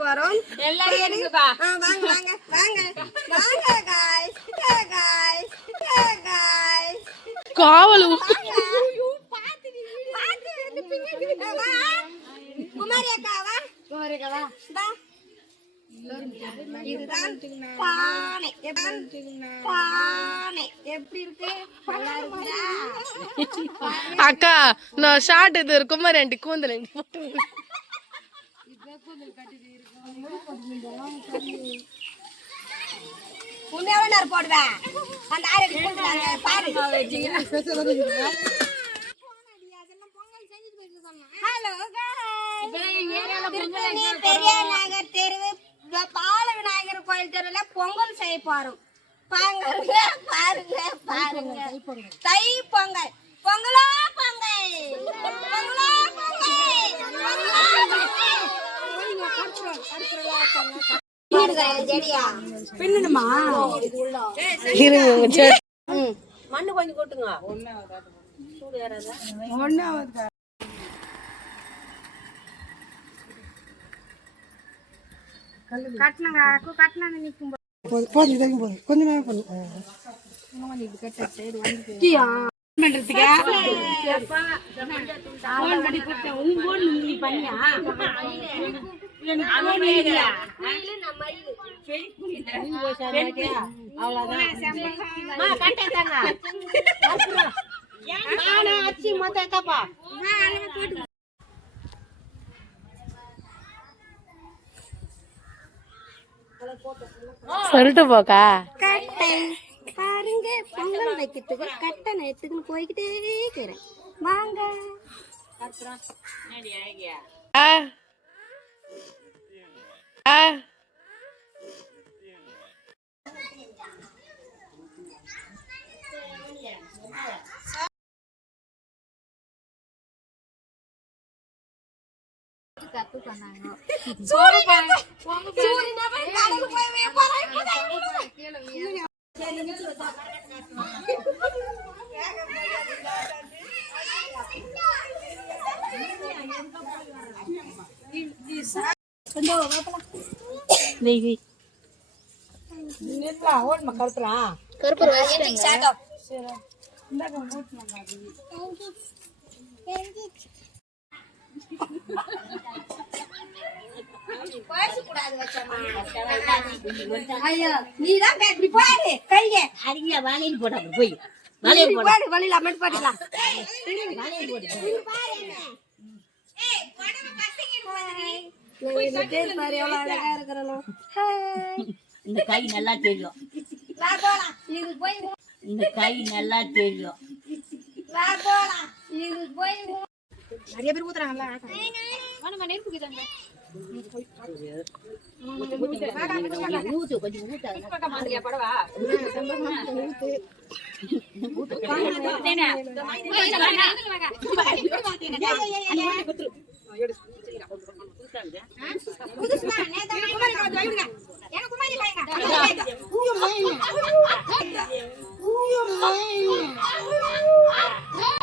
போறோம் எல்லாரும் வாங்க வாங்க வாங்க வாங்க गाइस गाइस गाइस காவல் குமாரி அக்காவா பா இதுதான் பானை பானை எப்படி இருக்கு நல்லா இருக்குதா அக்கா நான் ஷார்ட் இது இருக்குமா ரெண்டு கூந்தல் உண்மையாவனார் போடுவேன் அந்த ஆறு பாரு ஹலோ பெரிய நகர் தெருவு பால விநாயகர் கோயில் தெருவுல பொங்கல் செய்ய போறோம் பாருங்க பாருங்க பாருங்க தை பொங்கல் பொங்கலோ பொங்கல் பொங்கலோ பின்னுமா மண்ணு கொஞ்சம் கொட்டுங்க ஒன்னாவது கட்டணங்க கட்டணம் நிற்கும் கொஞ்ச நேரம் சொல்லிட்டு போக்கா கட்டை பாருங்க பொங்கல் வைக்கிறதுக்கு கட்டை நேரத்துக்குன்னு போய்கிட்டே இருக்கிறேன் வாங்க தப்பு பண்ணாங்க ஐயோ நீதான் இப்படி போடு கைய அடிங்க வாளையில போடா போய் வாளையில போடு வாளையில அமட் போடலாம் வாளையில போடு ஏய் போடா பசங்க இந்த டேல் பாரு எவ்வளவு அழகா இருக்கறனோ இந்த கை நல்லா தெரியும் வா போலாம் இது போய் இந்த கை நல்லா தெரியும் வா போலாம் இது போய் நிறைய பேர் ஊத்துறாங்கல வாங்க நெருப்புக்கு தாங்க ஊத்து கொஞ்சம் ஊத்து மாதிரியா படவா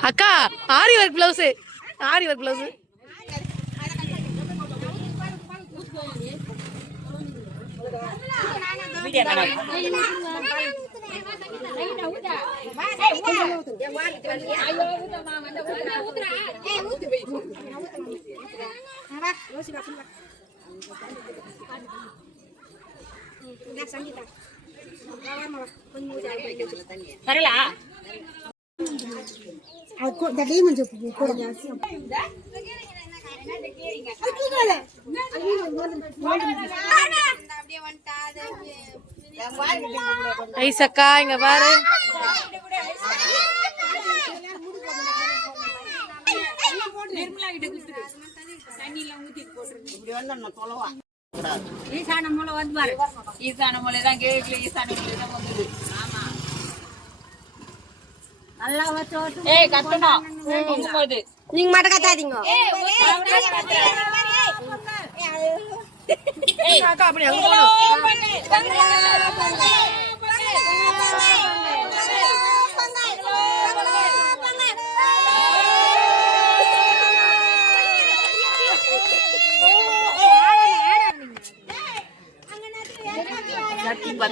அக்கா ஆரி ஒர்க் பிளவுஸ் ஆரி ஒர்க் பிளவுஸ் ஐசக்கா இங்க பாரு ஈசான மூலை வந்து பாரு ஈசான மூலை தான் கேட்கல ஈசான மூலை தான் வந்தது ஆமா நல்லா வச்சு ஏய் கட்டணும் போகும்போது நீங்க மட்டும் கத்தாதீங்க ஏய் அக்கா அப்படி அங்க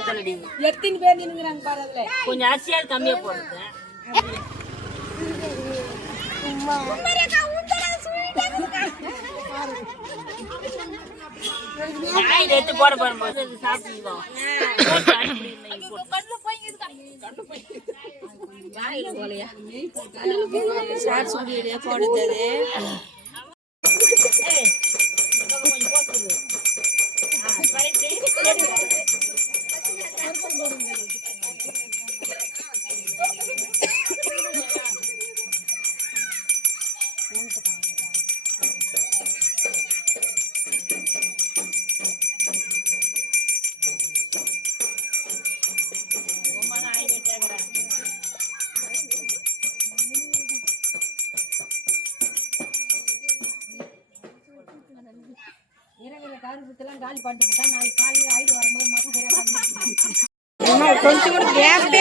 ஊத்தலடி. எத்தனை பேர் நின்னுங்கறாங்க பாரு அதுல. கொஞ்சம் அரிசியாவது கம்மியா போடுங்க. நான் எடுத்து போட போறேன். சாப்பிடுவோம். ஷார்ட்ஸ் வீடியோ போடுறது. கொஞ்சம் கூட கேப்பே